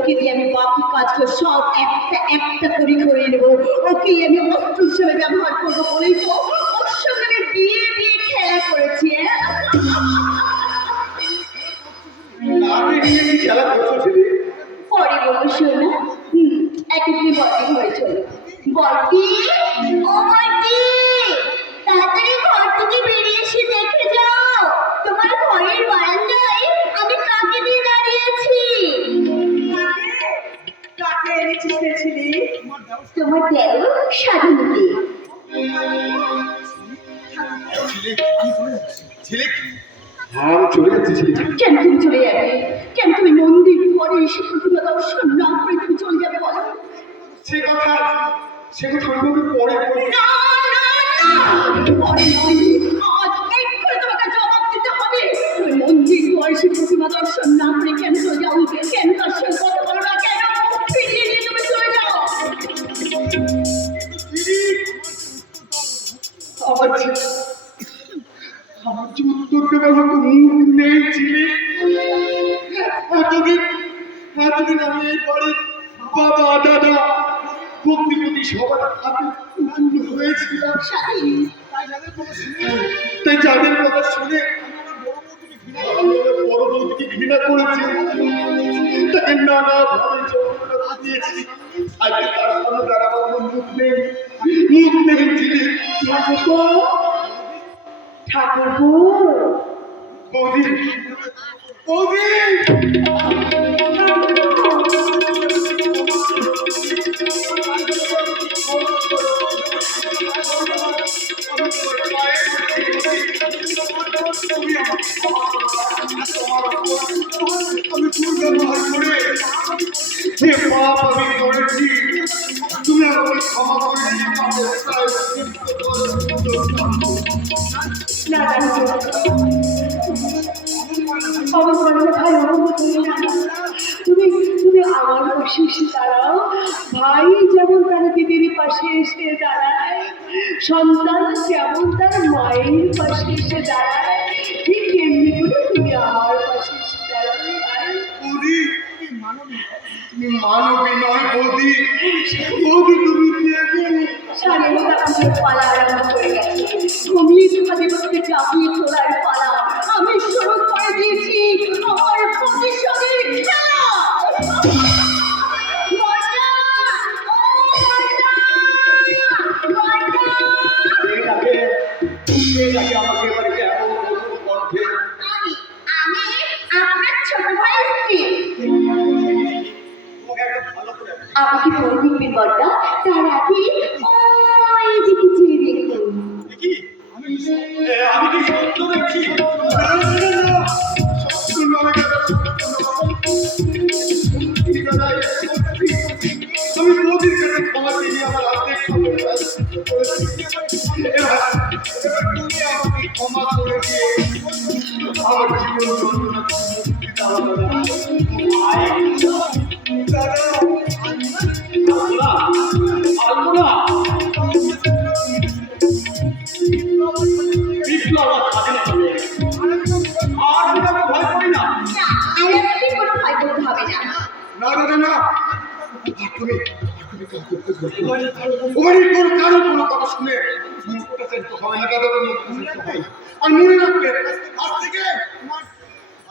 ওকে দিয়ে আমি বাকি কাজগুলো সব একটা একটা করে নেবো। ওকে আমি অস্ত্র হিসেবে ব্যবহার করবো বলেই তো ওর সঙ্গে আমি বিয়ে বিয়ে খেলা করেছি। খেলা করছো পরে বলবো শোনো। একদিন বড়ি ঘরে চলো। বড়ি, ও বড়ি, তাড়াতাড়ি ঘর থেকে বেরিয়ে এসে দেখে যাও তোমার ঘরের বারান্দায় আমি কাকে দিয়ে দাঁড়িয়েছি। কাকে এনেছিলি? তোমার দেও স্বাধীনতে। আমি চলে যাচ্ছি ছেলে। কেন তুমি চলে যাবে? কেন তুমি মন্দির পরে এসে প্রতিমা দর্শন না করে তুমি চলে যাবে বলো? সে কথা আমি পরে পরে নয়, আজ এক্ষুনি তোমাকে জবাব দিতে হবে। তুমি মন্দির পরে এসে প্রতিমা দর্শন না করে কেন চলে যাও? কেন তার সঙ্গে কথা বলো না? কেন ফিরিয়ে নিয়ে তুমি চলে যাও? আমার যে উত্তর দেবে আমার তো মুখ নেই ছিলে। এতদিন আমি এই বাড়ির বাবা দাদা ভক্তিপতি সবার হাতে উতুল হয়েছিলাম। তাই যাদের কথা শুনে বড় বৌদিকে ঘৃণা করেছে তাকে নানাভাবে যন্ত্রণা দিয়েছি। আজকে তার সামনে দাঁড়াবার মুখ নেই ছিলে। ঠাকুরপো, বৌদি বৌদি আমি ভুল ব্যবহার করে যে পাপ আমি করেছি তুমি আমাকে ক্ষমা করে তুমি আমার পাশে এসে দাঁড়াও। ভাই যেমন তার দিদির পাশে এসে দাঁড়ায়, সন্তান যেমন তার মায়ের পাশে এসে দাঁড়ায়, ঠিক তেমনি করে তুমি আমার পাশে এসে দাঁড়াবে। বৌদি তুমি মানবী নয় বৌদি বৌদি তুমি স্বাধীনতা পুজোর পালা আরম্ভ হয়ে গেছে। ঘুমিয়ে স্বাধীনতাকে চাপিয়ে তোলার পালা আমি শুরু করে দিয়েছি। আমার প্রতিশোধের খেলা। আমাকে বাড়িতে আমি আপনার ছোট ভাইয়ের স্ত্রী। আমাকে বলে দেখবেন বড়দা, তার আগে ওই দিকে চেয়ে দেখুন। আমি কি সত্য দেখছি? আমি মোদির কাছে ক্ষমা চেয়ে আমার অর্ধেক তুমি আমাকে ক্ষমা করে দিয়ে আমার জীবন যন্ত্রণা মুক্তি দাও দাদা।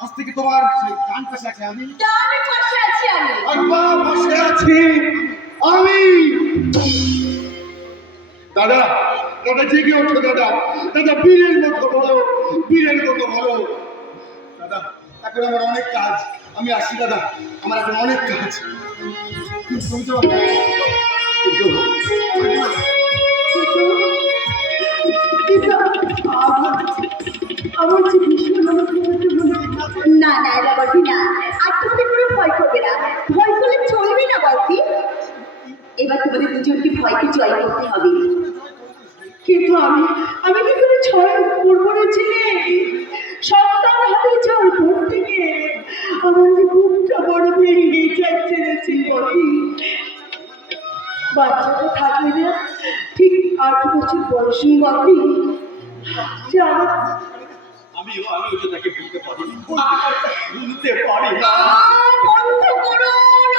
আজ থেকে তোমার ডান পাশে আছে আমি, পাশে আছি আমি। দাদা দাদা জেগে ওঠো দাদা, দাদা বীরের মতো বলো, বীরের মতো বলো দাদা। এখন আমার অনেক কাজ, আমি আসি দাদা, আমার এখন অনেক কাজ। আমার যে ভীষণ না না এটা বলবি না। আর তোমাদের কোনো ভয় করবে না। ভয় করলে চলবে না বলবি। এবার তোমাদের দুজনকে ভয়কে জয় করতে হবে। কিন্তু আমি কি করে ছয় পূর্বরে ছিলে সন্তান হাতে জল করতে গিয়ে আমার যে বুকটা বড় ভেঙে যাচ্ছে বলি। বাচ্চাটা থাকে না ঠিক 8 বছর বয়সী বলি যে আমি ওটা তাকে বলতে পারি না, বলতে পারি না। বন্ধ করুন,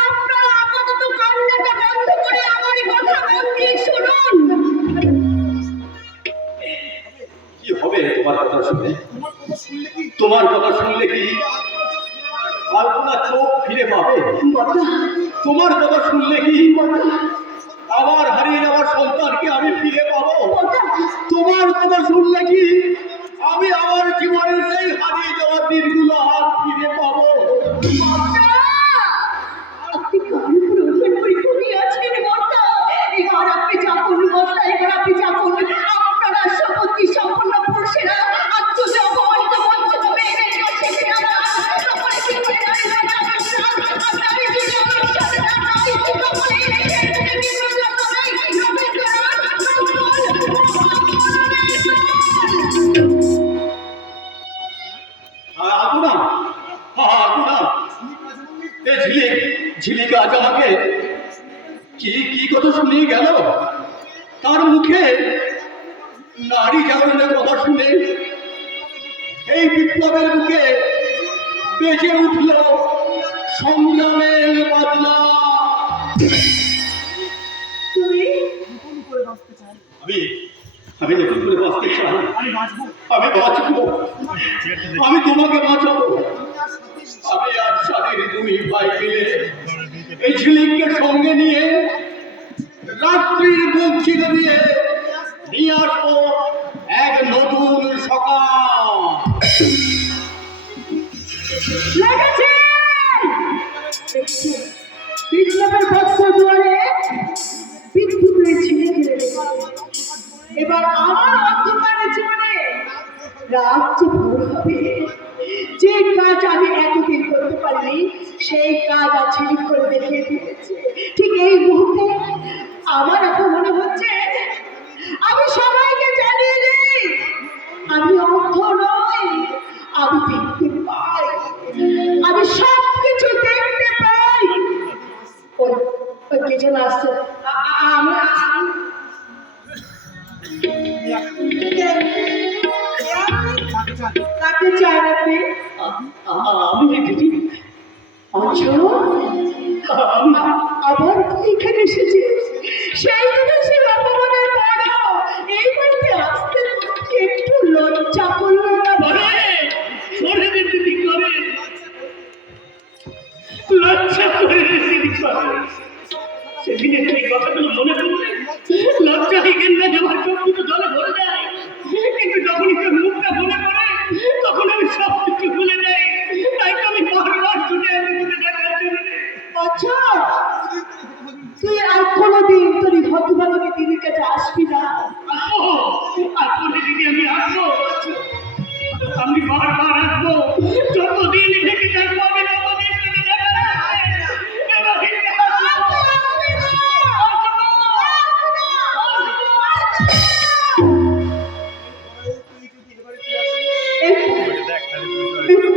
আপনার চোখ ফিরে পাবে? বর্দা তোমার কথা শুনলে কি বর্দা আমার হারিয়ে যাওয়ার সন্তানকে আমি ফিরে পাবো? বর্দা তোমার কথা শুনলে কি আমি আমার জীবনের সেই হারিয়ে যাওয়া দিনগুলো আর ফিরে পাবো? আপনি কার উপর অভিমান করে ঘুমিয়ে আছেন বর্দা? এবার আপনি যাকুন বর্দা, এবার আপনি যাকুন। আপনারা সম্পত্তি সম্পন্ন পুরুষেরা আত্মজ অপমানিত বঞ্চিত মেয়েদের কাছে ফেরা সকলে কি করে নারী বাঁচানোর প্রাণ আপনারই যদি আমার সাথে না নাই সকলে রেখে থেকে বিপর্যয় নাই রবীন্দ্রনাথ আগুনা আগুনা এ ঝিলিক আজ আমাকে কি কি কথা শুনিয়ে গেল। তার মুখে নারী জাগরণের কথা শুনে এই বিপ্লবের বুকে বেজে উঠল সংগ্রামের বাজনা। তুমি আমি আমি নতুন করে বাঁচতে চাই। আমি বাঁচবো, আমি তোমাকে বাঁচাবো। আমি আর স্বাধীন দুই ভাই মিলে এই ঝিলিককে সঙ্গে নিয়ে রাত্রির বুক ছিঁড়ে দিয়ে নিয়ে আসবো এক নতুন সকাল। লেগেছে বিপ্লবের ভক্ত দুয়ারে বিদ্যুতের ছিঁড়ে ফেলে এবার আমার অন্ধকারে জীবনে রাজ্য ভোর হবে। যে কাজ আমি এতদিন করতে পারিনি সেই কাজ আজ ঝিলিক করে দেখিয়ে দিয়েছে। ঠিক এই মুহূর্তে আমার এখন মনে হচ্ছে আমি সবাইকে জানিয়ে দিই আমি অন্ধ নই, আমি দেখতে পাই, আমি সব কিছু দেখতে পাই। ওই ওই কে যেন আসছে, আমরা কাকে চান আপনি? আমি দিদি আচ্ছা আবার এখানে এসেছে সেই দিনে সে অপমানের পরও এই বাড়িতে আসতে একটু লজ্জা করলো না? করে দিদি করে লজ্জা করে দিদি করে। সেদিনের সেই কথাগুলো মনে পড়লে লজ্জায় গেলে আমার চোখ দুটো জলে ভরে যায়। কিন্তু যখনই তোর মুখটা মনে পড়ে তখন আমি সব কিছু ভুলে যাই। তাই তো আমি বারবার ছুটে আসি তোকে দেখার জন্য। আচ্ছা তুই আর কোনোদিন তোর এই হতভাগী দিদির কাছে আসবি না? আসবো, আসবো দিদি, আমি আসবো, আমি বারবার আসবো। যতদিন থেকে থাকবো আমি ততদিন তোকে দেখার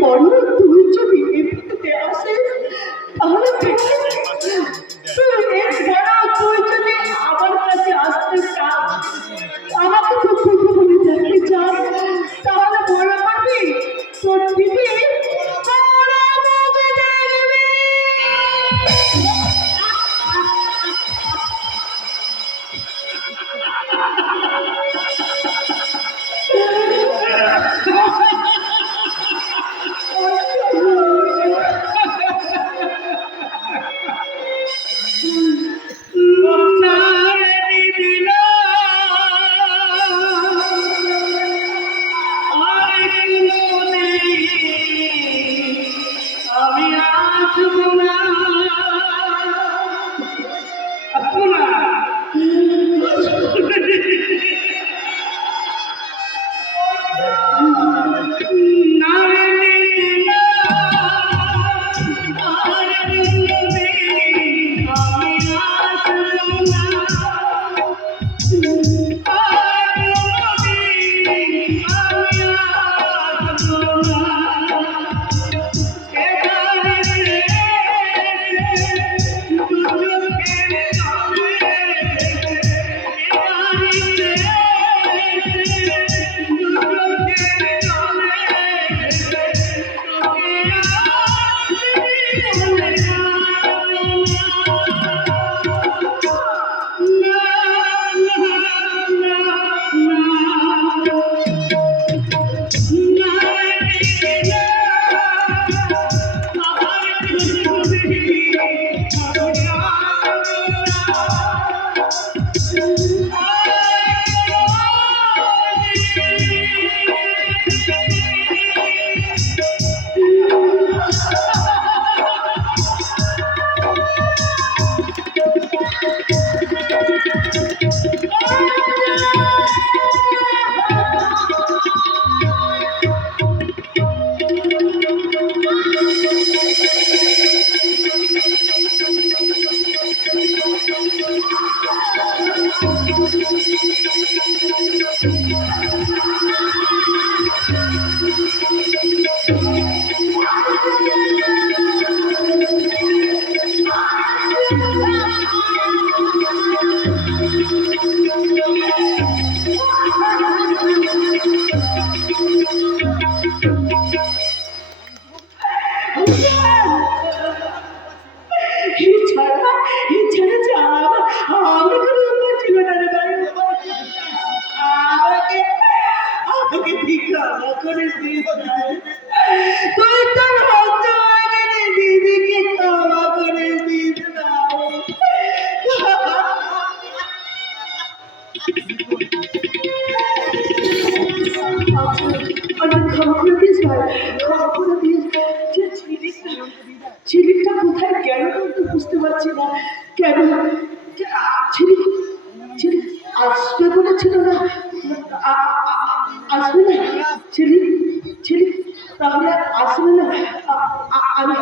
বড় তুই যদি এমনিতে আসিস তাহলে তুই যদি আমার কাছে আসতে চাস আমাকে তো খুঁজে বলে দেখতে চাস তাহলে মনে করবি তোর দিদি এছাড়া যা আমরা কোনো উপায় ছিল না রে ভাই। আমাকে ভিক্ষা করে দিস ভাই। তুই তোর ভক্ত আগে দিদিকে ক্ষমা করে দিস ভাই। অনেক ক্ষমা করে দিস ভাই, ক্ষমা করে দিস। যে ঝিলিকটা কোথায় গেল তো বুঝতে পারছি না। কেন ঝিলিক ঝিলিক আসবে বলেছিল না? আসবে না ঝিলিক? ঝিলিক তাহলে আসবে না? আমি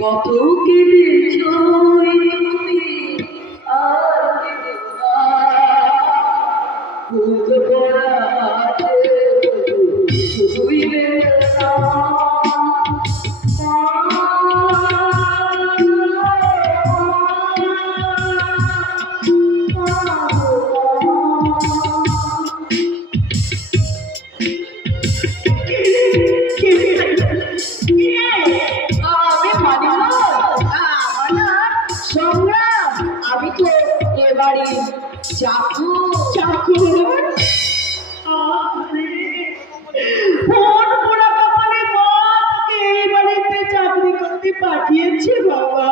কত কেঁদেছ তুমি আর ভূত পড়াতে শুইলে আমি তো এবারে চাকু চাকর। ফোন পোড়া কপালে মাকে এই বাড়িতে চাকরি করতে পাঠিয়েছে বাবা।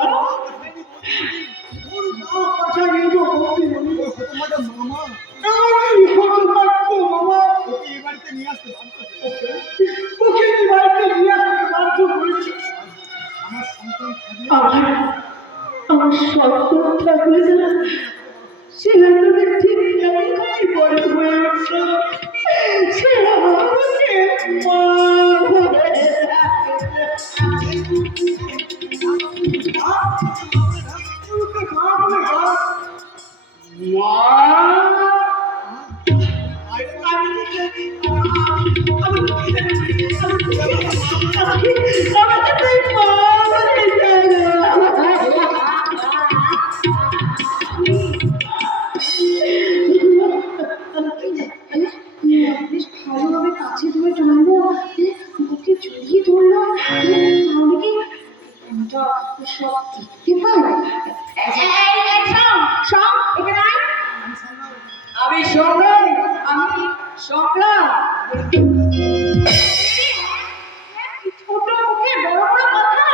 আমার সন্তান থাকলে না সেখানে ঠিক এমনই বড় হয়ে উঠল। সে আমাকে মা বলে আমাকে তুই মা বলে বেশ ভালোভাবে কাছে ধরে টানলো, মুখে জড়িয়ে ধরলো। আমি কি সব দেখতে পাই? আমি সংগ্রাম, আমি সংগ্রাম। ছোট মুখে বড় বড় কথা।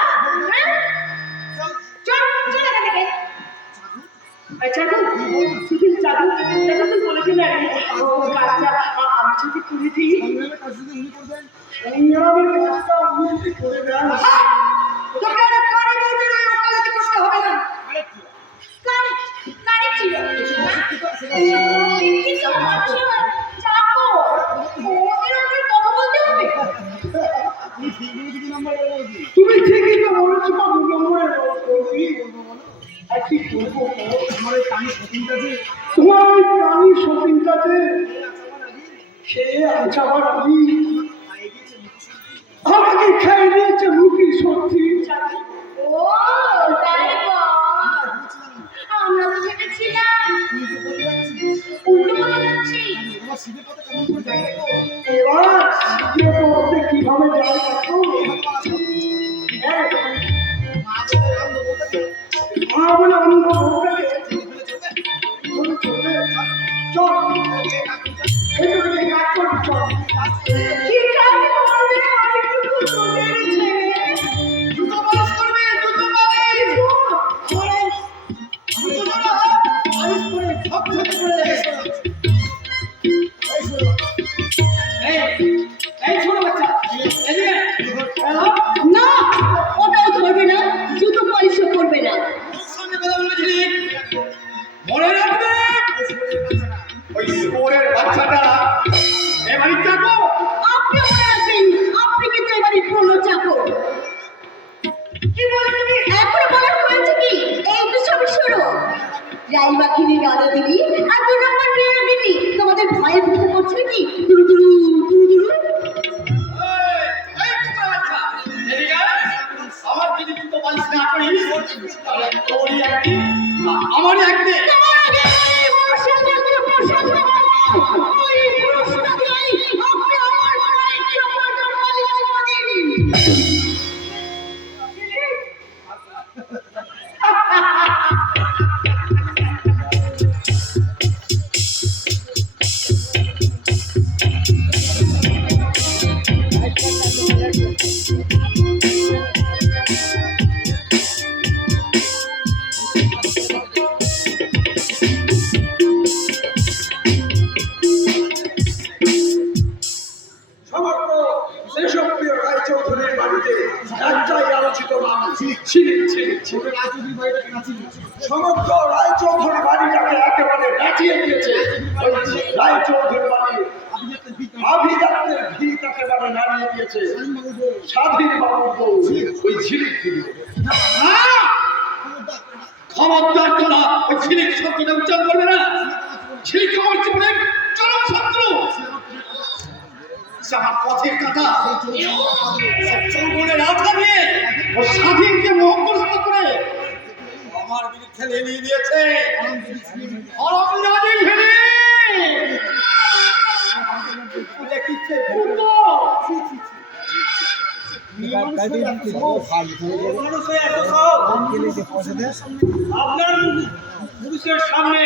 আচ্ছা শুধু জাদু এটা তো বলেছি না কাজটা আমি যদি করে দিই সংগ্রামের কাজটা আপনি যদি করে দেন তোকে আর কারে বলতে না ওকালতি করতে হবে না। কারে ছিল শিক্ষিত মানুষ চাকো ওদের ওদের কথা বলতে হবে। তুমি ঠিকই তো বলেছো বাবু নম্বরে বলছি আর কি করবো আমার এই কানি শপিংটাতে তোমার ওই কানি শপিংটাতে সে আচাবার আমি আমাকে খেয়ে দিয়েছে মুখি সত্যি। ও তাই আমরা তো ভেবেছিলাম উল্টো বলে যাচ্ছি। এবার শিখে পড়তে কিভাবে যায় দেখো। মা বলে অন্য বলতে চল চল এই কাজ করবি চল ঠিক আছে বলবে আরেকটু তোদের ছেড়ে জুতো পালিশ করবি জুতো পালিশ জুতো না পালিশ করে সব ছোট করে এই ছোট বাচ্চা এদিকে না ওটাও ধরবে না জুতো পলিশও করবে না সামনে কথা বলেছিলি মনে রাখবে ওই শুয়োরের বাচ্চাটা এ বাড়ির চাকর আপনি মনে রাখবেন আপনি কিন্তু এবারে পুরনো চাকর কি বলে তুমি এখন বলার হয়েছে কি এই তো সবই শুরু রাইবাকিনী রাজা দিদি আর 2 নম্বর বিয়ের দিদি তোমাদের ভয়ে ভুলে করছে কি দুরু দুরু দুরু দুরু এই তোমরা বাচ্চা এদিকে আমার যদি জুতো পালিশ না করিস তাহলে তোরই একদিন না আমারই একদিন সমগ্র দেশপ্রিয় রায়চৌধুরীর বাড়িতে একটাই আলোচিত নাম ছিলিক ছিলিক ছিলিক। সমগ্র রায়চৌধুরী বাড়িটাকে একেবারে নাচিয়ে দিয়েছে ওই রায়চৌধুরী বাড়ি আভিজাত্যের ভিত একেবারে নাড়িয়ে দিয়েছে স্বাধীন বাবুর বউ ওই ঝিলিক দিল। খবরদার তোমরা ওই ছিলিক শব্দটা উচ্চারণ করবে না ছিলিক আমার জীবনের চরম শত্রু সে আমার পথের কাটা চৌবনের আঠা দিয়ে ও স্বাধীনকে মোহগ্রস্ত করে আমার বিরুদ্ধে লেলিয়ে দিয়েছে অরমজাদি ভেবে দেখিচ্ছে পুতো আপনার পুরুষের সামনে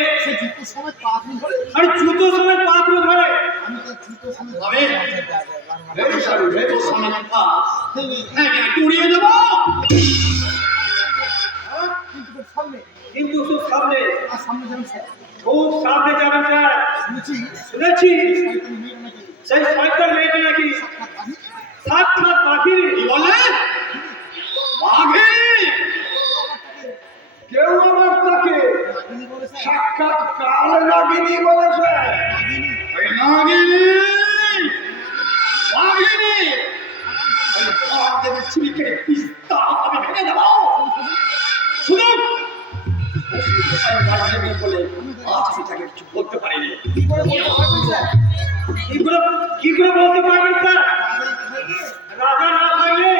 আরে জুতো সময় পা তুলে ধরে তবে উড়িয়ে দেবো কিন্তু খুব সামনে খুব সামনে যাবেন স্যার শুনেছি সেই শয়তান মেয়েটা নাকি সাক্ষাৎ পাখির কি বলে বাঘে কেউ আমার তাকে সাক্ষাৎ কাল নাগিনী বলেছে। নাগিনী বাঘিনী ছিলিকে পিস্তা আমি ভেঙে দেবো শুনুন বলে আজ আমি তাকে কিছু বলতে পারিনি কি করে বলতে পারবেন স্যার রাজা না থাকলে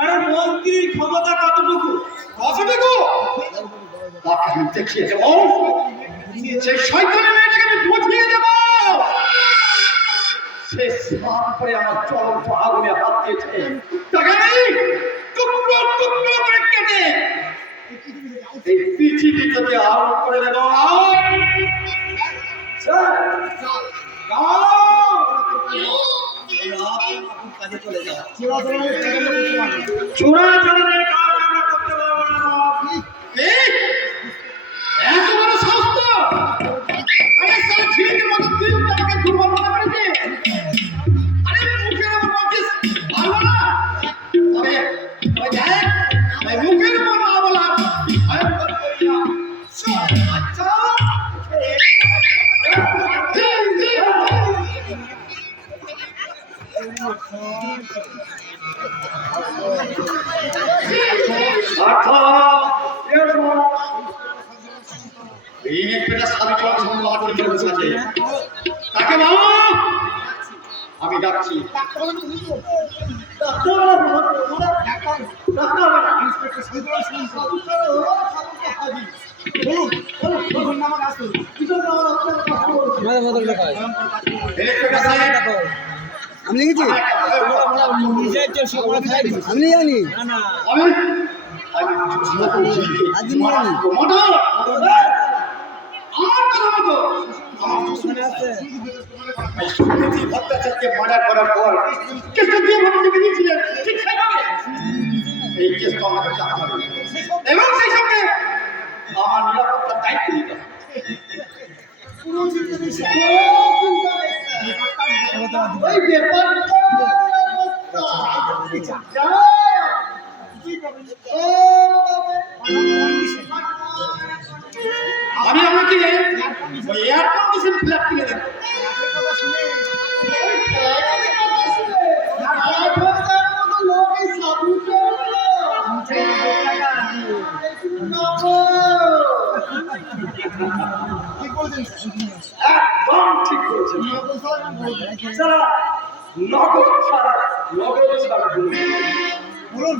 আরে মন্ত্রীর ক্ষমতা কতটুকু কতটুকু তাকে আমি দেখিয়ে দেবো সেই শয়তানের মেয়েটাকে আমি বুঝিয়ে দেবো সে স্নান করে আমার চরম আগুনে হাত দিয়েছে তাকে আমি টুকরো টুকরো করে কেটে এই পৃথিবীতে আরোপ করে দেব চোরা চালানের কাজ আমরা করতে পারবো না এত বড় স্বাস্থ্য আরে সারা ঝিলিকের মতো তিন টাকা দুর্বল মনে করেছে আরে মুখের উপর বলছিস ভালো না তবে ওই দেখ ওই মুখের উপর না বলা আমি বলি না আচ্ছা এই একটা সাধু চল সম্মান করে বসে আছে তাকে বাবা আমি ডাকছি আমি লিখেছি আমি জানি এই সত্যজিৎ ভট্টাচার্যকে মার্ডার করার পর কেসটা দিয়ে ভাবতে বেরিয়েছিলেন ঠিক সেভাবে এই কেসটা আমাকে জানতে হবে এবং সেই সঙ্গে আমার নিরাপত্তার দায়িত্ব নিতে হবে। ওই ব্যাপারটা আমি আপনাকে ওই এয়ার কন্ডিশন ফ্ল্যাট কিনে দেবো। একদম ঠিক বলেছেন যারা নগদ ছাড়া বলুন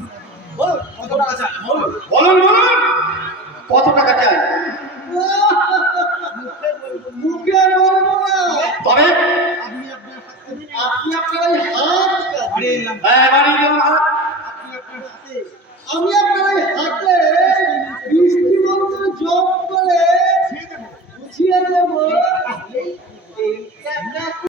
কত টাকা চাই বলুন বলুন বলুন কত টাকা চাই? মুখে বলবো না তবে আপনি আপনার হাত হ্যাঁ বাড়ি দিলাম হাত। আমি আপনার